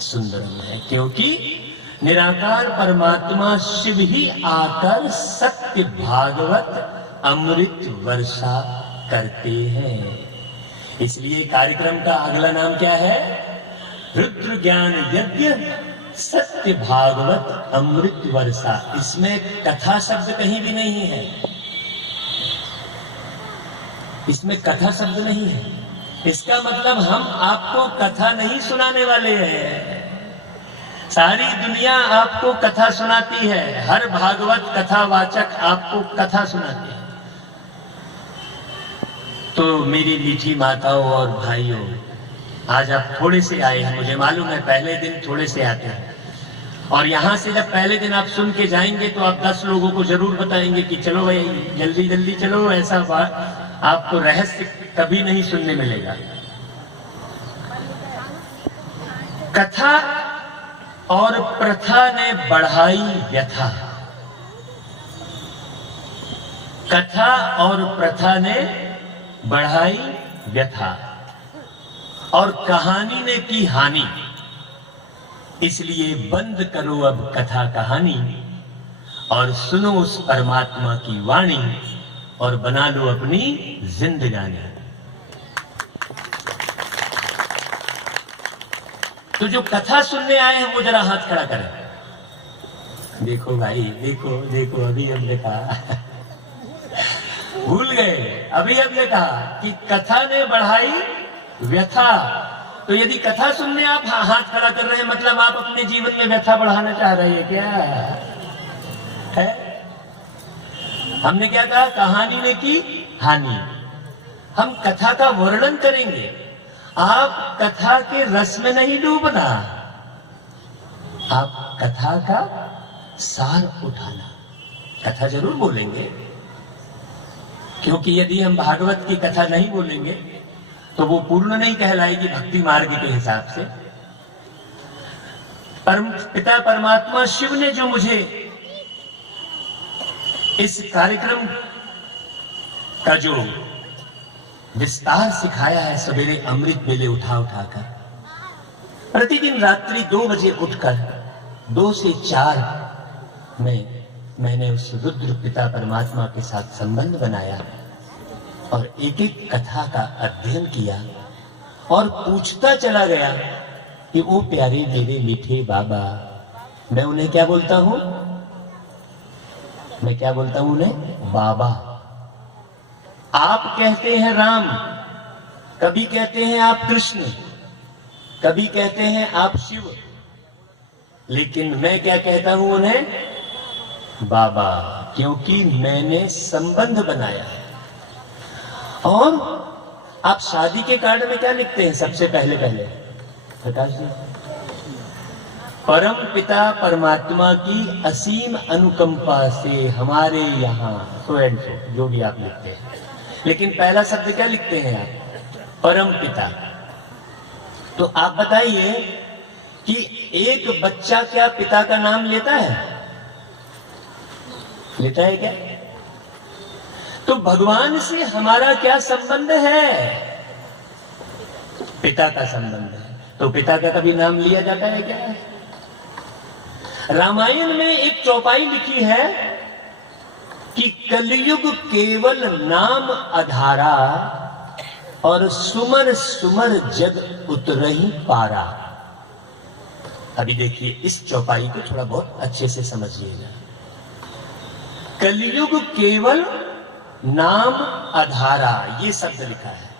सुंदरम है, क्योंकि निराकार परमात्मा शिव ही आकर सत्य भागवत अमृत वर्षा करते हैं। इसलिए कार्यक्रम का अगला नाम क्या है? रुद्र ज्ञान यज्ञ सत्य भागवत अमृत वर्षा। इसमें कथा शब्द कहीं भी नहीं है, इसमें कथा शब्द नहीं है। इसका मतलब हम आपको कथा नहीं सुनाने वाले हैं। सारी दुनिया आपको कथा सुनाती है, हर भागवत कथावाचक आपको कथा सुनाते हैं। तो मेरी मीठी माताओं और भाइयों, आज आप थोड़े से आए हैं, मुझे मालूम है पहले दिन थोड़े से आते हैं, और यहां से जब पहले दिन आप सुन के जाएंगे तो आप 10 लोगों को जरूर बताएंगे कि चलो भाई जल्दी जल्दी चलो। ऐसा बात आपको रहस्य कभी नहीं सुनने मिलेगा। कथा और प्रथा ने बढ़ाई व्यथा, कथा और प्रथा ने बढ़ाई व्यथा, और कहानी ने की हानि। इसलिए बंद करो अब कथा कहानी और सुनो उस परमात्मा की वाणी और बना लो अपनी जिंदगानी। तो जो कथा सुनने आए हैं वो जरा हाथ खड़ा करें। देखो भाई, देखो देखो, अभी हमने कहा भूल गए, अभी हमने कहा कि कथा ने बढ़ाई व्यथा। तो यदि कथा सुनने आप हाथ खड़ा कर रहे हैं, मतलब आप अपने जीवन में व्यथा बढ़ाना चाह रहे हैं क्या है? हमने क्या कहा? कहानी ने की हानि। हम कथा का वर्णन करेंगे, आप कथा के रस में नहीं डूबना, आप कथा का सार उठाना। कथा जरूर बोलेंगे, क्योंकि यदि हम भागवत की कथा नहीं बोलेंगे तो वो पूर्ण नहीं कहलाएगी भक्ति मार्ग के हिसाब से। पिता परमात्मा शिव ने जो मुझे इस कार्यक्रम का जो विस्तार सिखाया है, सवेरे अमृत बेले उठा उठाकर, प्रतिदिन रात्रि 2 बजे उठकर 2 से 4 में मैंने उस रुद्र पिता परमात्मा के साथ संबंध बनाया और एक एक कथा का अध्ययन किया और पूछता चला गया कि वो प्यारे मेरे मीठे बाबा, मैं उन्हें क्या बोलता हूं? मैं क्या बोलता हूं उन्हें? बाबा। आप कहते हैं राम, कभी कहते हैं आप कृष्ण, कभी कहते हैं आप शिव, लेकिन मैं क्या कहता हूं उन्हें? बाबा, क्योंकि मैंने संबंध बनाया है। और आप शादी के कार्ड में क्या लिखते हैं सबसे पहले? प्रकाश जी, परम पिता परमात्मा की असीम अनुकंपा से हमारे यहाँ सो एंड सो, जो भी आप लिखते हैं, लेकिन पहला शब्द क्या लिखते हैं आप? परम पिता। तो आप बताइए कि एक बच्चा क्या पिता का नाम लेता है? लेता है क्या? तो भगवान से हमारा क्या संबंध है? पिता का संबंध है। तो पिता का कभी नाम लिया जाता है क्या? रामायण में एक चौपाई लिखी है कि कलयुग केवल नाम आधारा और सुमर सुमर जग उतरही पारा। अभी देखिए इस चौपाई को थोड़ा बहुत अच्छे से समझिएगा। कलयुग केवल नाम आधारा, ये शब्द लिखा है।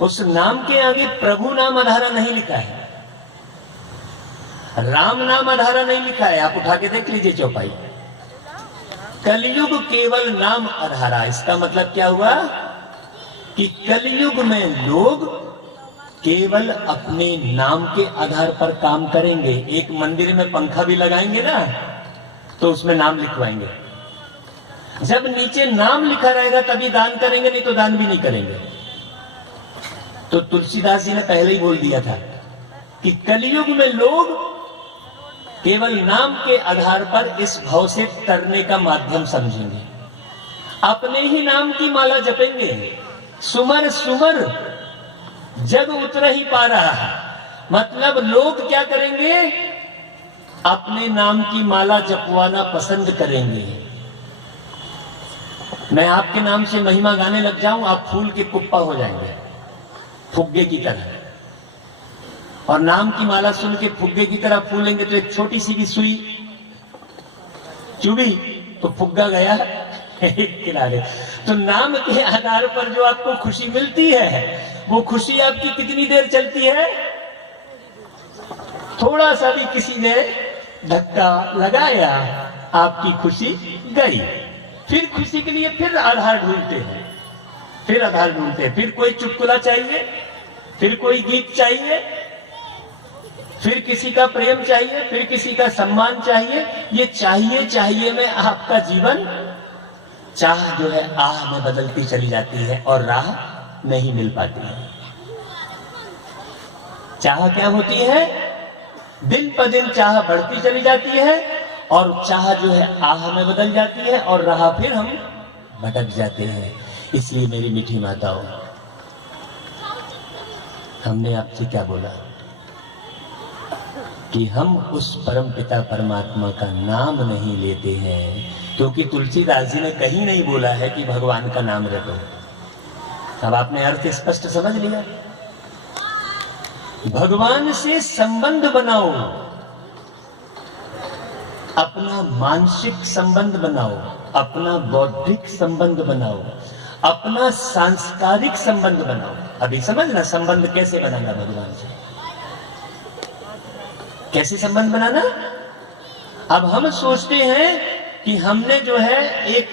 उस नाम के आगे प्रभु नाम आधारा नहीं लिखा है, राम नाम आधारा नहीं लिखा है। आप उठा के देख लीजिए चौपाई। कलयुग केवल नाम आधारा, इसका मतलब क्या हुआ कि कलयुग में लोग केवल अपने नाम के आधार पर काम करेंगे। एक मंदिर में पंखा भी लगाएंगे ना, तो उसमें नाम लिखवाएंगे। जब नीचे नाम लिखा रहेगा तभी दान करेंगे, नहीं तो दान भी नहीं करेंगे। तो तुलसीदास जी ने पहले ही बोल दिया था कि कलयुग में लोग केवल नाम के आधार पर इस भाव से तरने का माध्यम समझेंगे, अपने ही नाम की माला जपेंगे। सुमर सुमर जग उतर ही पा रहा है, मतलब लोग क्या करेंगे, अपने नाम की माला जपवाना पसंद करेंगे। मैं आपके नाम से महिमा गाने लग जाऊं, आप फूल के कुप्पा हो जाएंगे, फुग्गे की तरह। और नाम की माला सुन के फुग्गे की तरह फूलेंगे तो एक छोटी सी भी सुई चुभी तो फुग्गा गया एक किनारे। तो नाम के आधार पर जो आपको खुशी मिलती है, वो खुशी आपकी कितनी देर चलती है? थोड़ा सा भी किसी ने धक्का लगाया, आपकी खुशी गई। फिर खुशी के लिए फिर आधार ढूंढते हैं, फिर कोई चुटकुला चाहिए, फिर कोई गीत चाहिए, फिर किसी का प्रेम चाहिए, फिर किसी का सम्मान चाहिए। ये चाहिए में आपका जीवन चाह जो है आह में बदलती चली जाती है और राह नहीं मिल पाती है। चाह क्या होती है? दिन पर दिन चाह बढ़ती चली जाती है और चाह जो है आह में बदल जाती है और राह फिर हम भटक जाते हैं। इसलिए मेरी मीठी माताओं, हमने आपसे क्या बोला कि हम उस परम पिता परमात्मा का नाम नहीं लेते हैं, क्योंकि तुलसीदास जी ने कहीं नहीं बोला है कि भगवान का नाम रटो। अब आपने अर्थ स्पष्ट समझ लिया। भगवान से संबंध बनाओ, अपना मानसिक संबंध बनाओ, अपना बौद्धिक संबंध बनाओ, अपना सांस्कारिक संबंध बनाओ। अभी समझना संबंध कैसे बनाना भगवान से, कैसे संबंध बनाना। अब हम सोचते हैं कि हमने जो है एक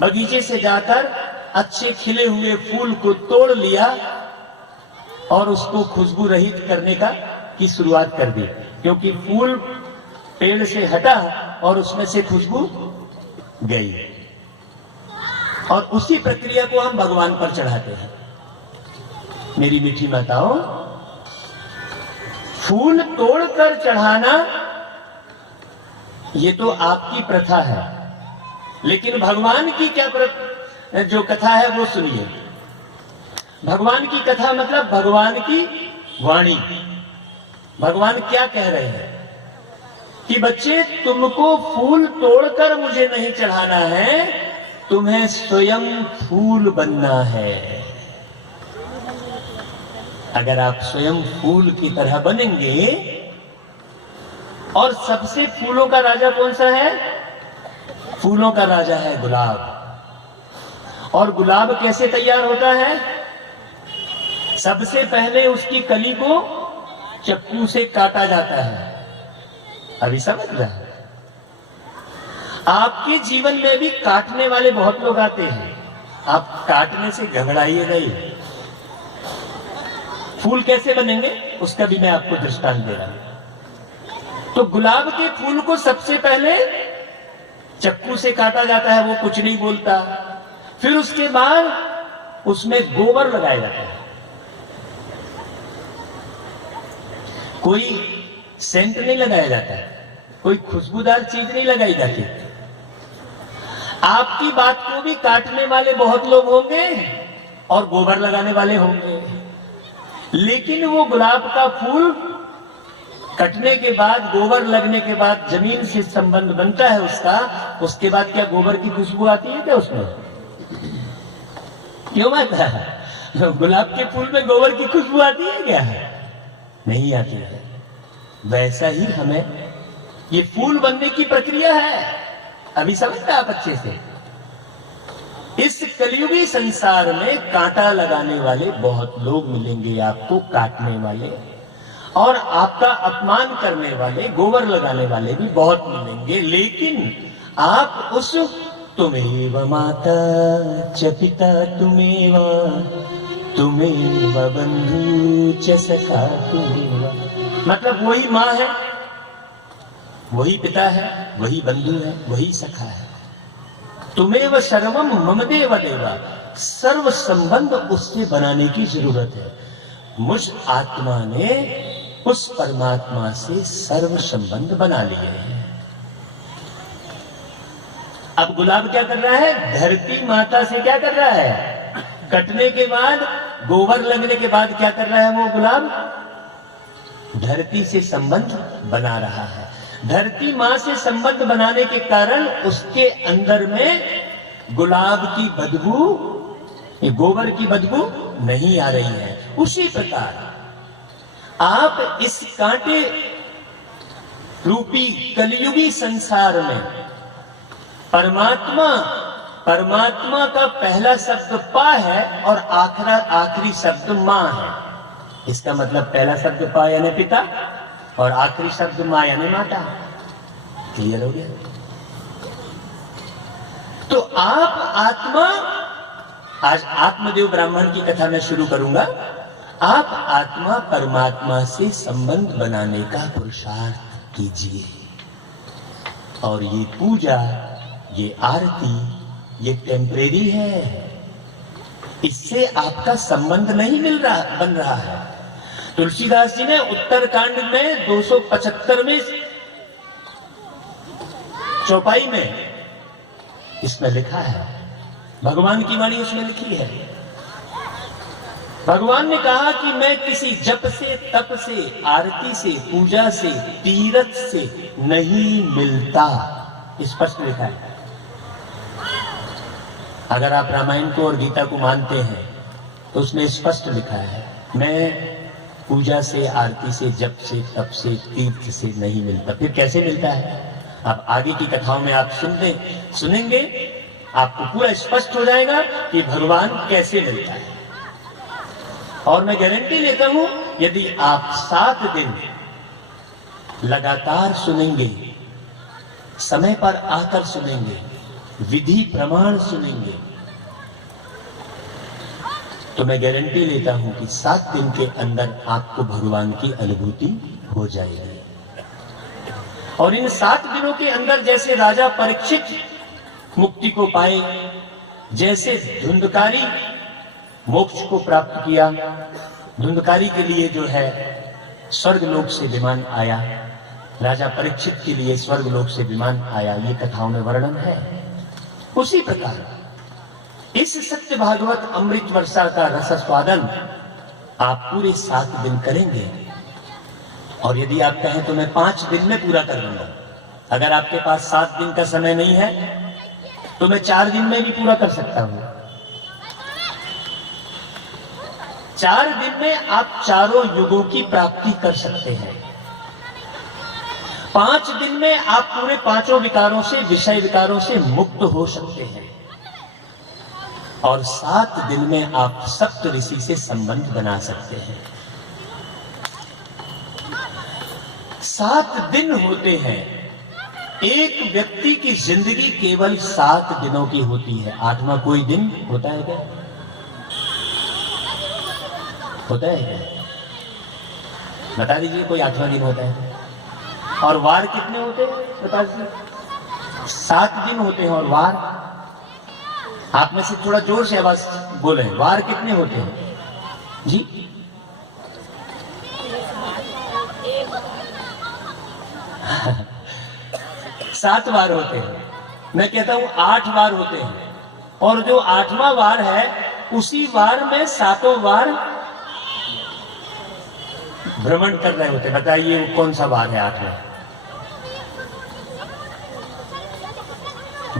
बगीचे से जाकर अच्छे खिले हुए फूल को तोड़ लिया और उसको खुशबू रहित करने की शुरुआत कर दी, क्योंकि फूल पेड़ से हटा और उसमें से खुशबू गई। और उसी प्रक्रिया को हम भगवान पर चढ़ाते हैं। मेरी मीठी माताओं, फूल तोड़कर चढ़ाना ये तो आपकी प्रथा है, लेकिन भगवान की क्या जो कथा है वो सुनिए। भगवान की कथा मतलब भगवान की वाणी। भगवान क्या कह रहे हैं कि बच्चे, तुमको फूल तोड़कर मुझे नहीं चढ़ाना है, तुम्हें स्वयं फूल बनना है। अगर आप स्वयं फूल की तरह बनेंगे, और सबसे फूलों का राजा कौन सा है? फूलों का राजा है गुलाब। और गुलाब कैसे तैयार होता है? सबसे पहले उसकी कली को चक्कू से काटा जाता है। अभी समझ रहे हैं? आपके जीवन में भी काटने वाले बहुत लोग आते हैं, आप काटने से घबराइए नहीं। फूल कैसे बनेंगे उसका भी मैं आपको दृष्टांत दे रहा हूं। तो गुलाब के फूल को सबसे पहले चक्कू से काटा जाता है, वो कुछ नहीं बोलता। फिर उसके बाद उसमें गोबर लगाया जाता है। कोई सेंट नहीं लगाया जाता है, कोई खुशबूदार चीज नहीं लगाई जाती। आपकी बात को भी काटने वाले बहुत लोग होंगे और गोबर लगाने वाले होंगे, लेकिन वो गुलाब का फूल कटने के बाद, गोबर लगने के बाद जमीन से संबंध बनता है उसका। उसके बाद क्या गोबर की खुशबू आती है क्या उसमें? क्यों आता है? गुलाब के फूल में गोबर की खुशबू आती है क्या? नहीं आती है। वैसा ही हमें ये फूल बनने की प्रक्रिया है। अभी समझता आप अच्छे से? इस कलियुगी संसार में कांटा लगाने वाले बहुत लोग मिलेंगे आपको, काटने वाले, और आपका अपमान करने वाले, गोबर लगाने वाले भी बहुत मिलेंगे। लेकिन आप उस तुमेव माता च पिता तुमेव बंधु च सखा तुमेव, मतलब वही माँ है, वही पिता है, वही बंधु है, वही सखा है। तुमेव सर्वम मम देव देवा, सर्व संबंध उससे बनाने की जरूरत है। मुझ आत्मा ने उस परमात्मा से सर्व संबंध बना लिए हैं। अब गुलाब क्या कर रहा है? धरती माता से क्या कर रहा है? कटने के बाद, गोबर लगने के बाद क्या कर रहा है वो गुलाब? धरती से संबंध बना रहा है। धरती मां से संबंध बनाने के कारण उसके अंदर में गुलाब की बदबू, गोबर की बदबू नहीं आ रही है। उसी प्रकार आप इस कांटे रूपी कलयुगी संसार में परमात्मा का पहला शब्द पा है और आखिरी शब्द मां है। इसका मतलब पहला शब्द पा यानी पिता और आखिरी शब्द मां यानी माता। क्लियर हो गया? तो आप आत्मा, आज आत्मदेव ब्राह्मण की कथा मैं शुरू करूंगा। आप आत्मा परमात्मा से संबंध बनाने का पुरुषार्थ कीजिए। और ये पूजा, ये आरती, ये टेम्परेरी है। इससे आपका संबंध नहीं बन रहा है। तुलसीदास जी ने उत्तरकांड में 275 में चौपाई में इसमें लिखा है, भगवान की वाणी उसमें लिखी है। भगवान ने कहा कि मैं किसी जप से, तप से, आरती से, पूजा से, तीरथ से नहीं मिलता। स्पष्ट लिखा है। अगर आप रामायण को और गीता को मानते हैं तो उसमें स्पष्ट लिखा है, मैं पूजा से, आरती से, जप से, तप से, तीर्थ से नहीं मिलता। फिर कैसे मिलता है? अब आगे की कथाओं में आप सुनेंगे, आपको पूरा स्पष्ट हो जाएगा कि भगवान कैसे मिलता है। और मैं गारंटी लेता हूं, यदि आप 7 दिन लगातार सुनेंगे, समय पर आकर सुनेंगे, विधि प्रमाण सुनेंगे, तो मैं गारंटी लेता हूं कि 7 दिन के अंदर आपको भगवान की अनुभूति हो जाएगी। और इन 7 दिनों के अंदर जैसे राजा परीक्षित मुक्ति को पाए, जैसे धुंधकारी मोक्ष को प्राप्त किया, धुंधकारी के लिए जो है स्वर्गलोक से विमान आया, राजा परीक्षित के लिए स्वर्गलोक से विमान आया, ये कथाओं में वर्णन है। उसी प्रकार इस सत्य भागवत अमृत वर्षा का रस स्वादन आप पूरे 7 दिन करेंगे। और यदि आप कहें तो मैं 5 दिन में पूरा कर लूंगा। अगर आपके पास 7 दिन का समय नहीं है तो मैं 4 दिन में भी पूरा कर सकता हूं। 4 दिन में आप चारों युगों की प्राप्ति कर सकते हैं। 5 दिन में आप पूरे 5 विकारों से, विषय विकारों से मुक्त हो सकते हैं। और 7 दिन में आप सप्त ऋषि से संबंध बना सकते हैं। 7 दिन होते हैं। एक व्यक्ति की जिंदगी केवल 7 दिनों की होती है। 8वां कोई दिन होता है क्या? होता है क्या? बता दीजिए, कोई 8वां दिन होता है? और वार कितने होते हैं बता दीजिए? 7 दिन होते हैं। और वार, आप में से थोड़ा जोर से आवाज बोले, वार कितने होते हैं जी? 7 वार होते हैं। मैं कहता हूं 8 वार होते हैं। और जो 8वां वार है, उसी वार में 7 वार भ्रमण कर रहे होते हैं। बताइए वो कौन सा वार है 8वां?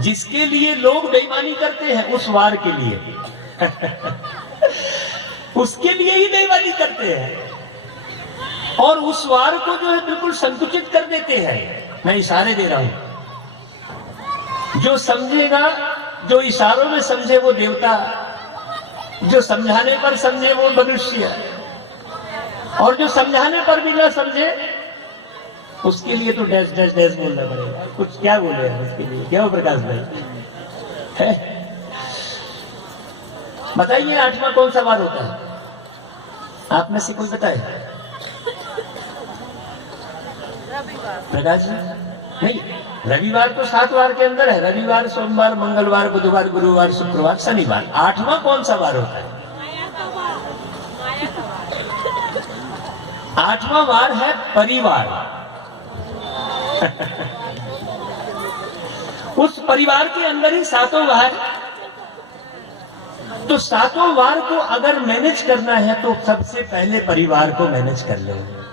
जिसके लिए लोग बेईमानी करते हैं, उस वार के लिए उसके लिए ही बेईमानी करते हैं। और उस वार को जो है बिल्कुल संकुचित कर देते हैं। मैं इशारे दे रहा हूं। जो समझेगा, जो इशारों में समझे वो देवता, जो समझाने पर समझे वो मनुष्य, और जो समझाने पर भी ना समझे उसके लिए तो डैश डैश डैश बोलना पड़ेगा। कुछ क्या बोले उसके लिए? क्या हो प्रकाश भाई? बताइए 8वां कौन सा वार होता है? आप में से कोई बताए? प्रकाश जी? नहीं, रविवार तो 7 वार के अंदर है। रविवार, सोमवार, मंगलवार, बुधवार, गुरुवार, शुक्रवार, शनिवार। 8वां कौन सा वार होता है? 8वां वार है परिवार। उस परिवार के अंदर ही 7 वार। तो 7 वार को अगर मैनेज करना है तो सबसे पहले परिवार को मैनेज कर लेंगे।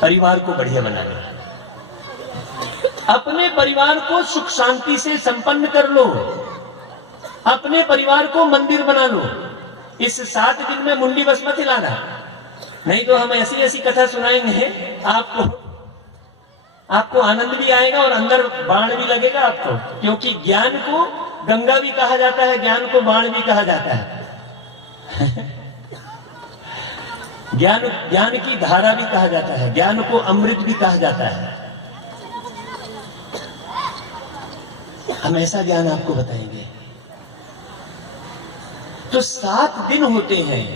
परिवार को बढ़िया बना लो, अपने परिवार को सुख शांति से संपन्न कर लो, अपने परिवार को मंदिर बना लो। इस 7 दिन में मुंडी बस मत हिलाना, नहीं तो हम ऐसी ऐसी कथा सुनाएंगे आपको आनंद भी आएगा और अंदर बाण भी लगेगा आपको, क्योंकि ज्ञान को गंगा भी कहा जाता है, ज्ञान को बाण भी कहा जाता है। ज्ञान की धारा भी कहा जाता है, ज्ञान को अमृत भी कहा जाता है। हम ऐसा ज्ञान आपको बताएंगे। तो 7 दिन होते हैं।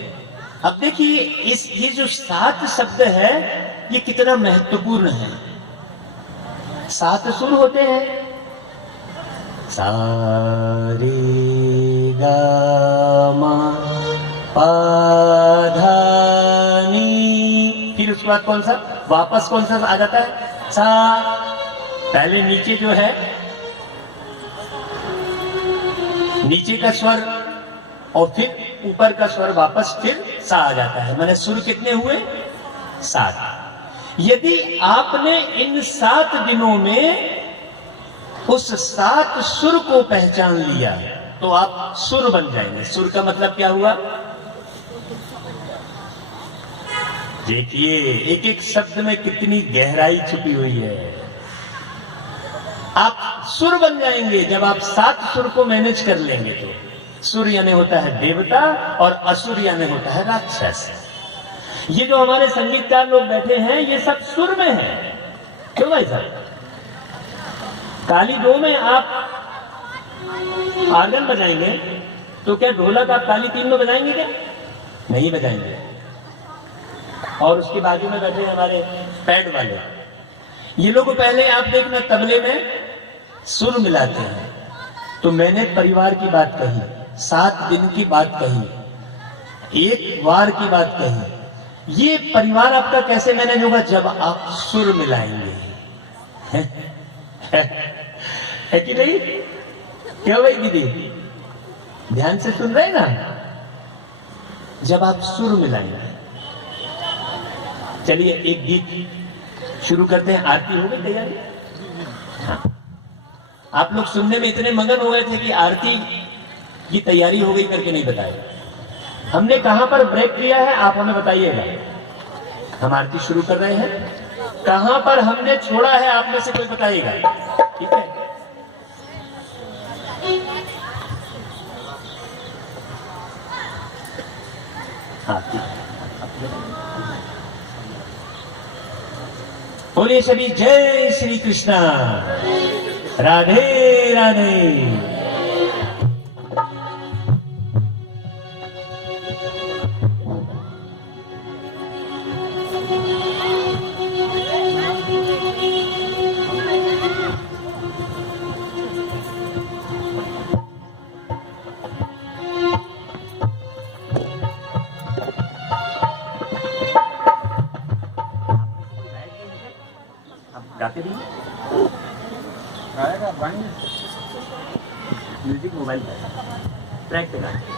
अब देखिए ये जो 7 शब्द है ये कितना महत्वपूर्ण है। 7 सुर होते हैं, सा रे गा मा पा धा नी, फिर उसके बाद कौन सा वापस कौन सा आ जाता है, सा। पहले नीचे जो है नीचे का स्वर और फिर ऊपर का स्वर वापस फिर सा आ जाता है। मैंने सुर कितने हुए, 7। यदि आपने इन 7 दिनों में उस 7 सुर को पहचान लिया तो आप सुर बन जाएंगे। सुर का मतलब क्या हुआ, देखिए एक एक शब्द में कितनी गहराई छुपी हुई है। आप सुर बन जाएंगे जब आप 7 सुर को मैनेज कर लेंगे। तो सुर यानी होता है देवता और असुर यानी होता है राक्षस। ये जो हमारे संगीतकार लोग बैठे हैं ये सब सुर में है। क्यों भाई साहब, काली 2 में आप आर्गन बजाएंगे तो क्या ढोलक आप काली 3 में बजाएंगे क्या, नहीं बजाएंगे। और उसके बाजू में बैठे हमारे पैड वाले, ये लोग पहले आप देखना तबले में सुर मिलाते हैं। तो मैंने परिवार की बात कही, 7 दिन की बात कही, एक वार की बात कही। ये परिवार आपका कैसे मैनेज होगा, जब आप सुर मिलाएंगे। है कि नहीं, क्या भाई दीदी, ध्यान से सुन रहे ना, जब आप सुर मिलाएंगे। चलिए एक गीत शुरू करते हैं। आरती हो गई तैयारी? हाँ। आप लोग सुनने में इतने मगन हो गए थे कि आरती की तैयारी हो गई करके नहीं बताया। हमने कहां पर ब्रेक किया है आप हमें बताइएगा। हम आरती शुरू कर रहे हैं, कहां पर हमने छोड़ा है आप में से कोई बताइएगा, ठीक है? हाँ, बोलिए सभी जय श्री कृष्णा, राधे राधे। गाते भी गाएगा म्यूजिक मोबाइल पर ट्रैक पे गाते।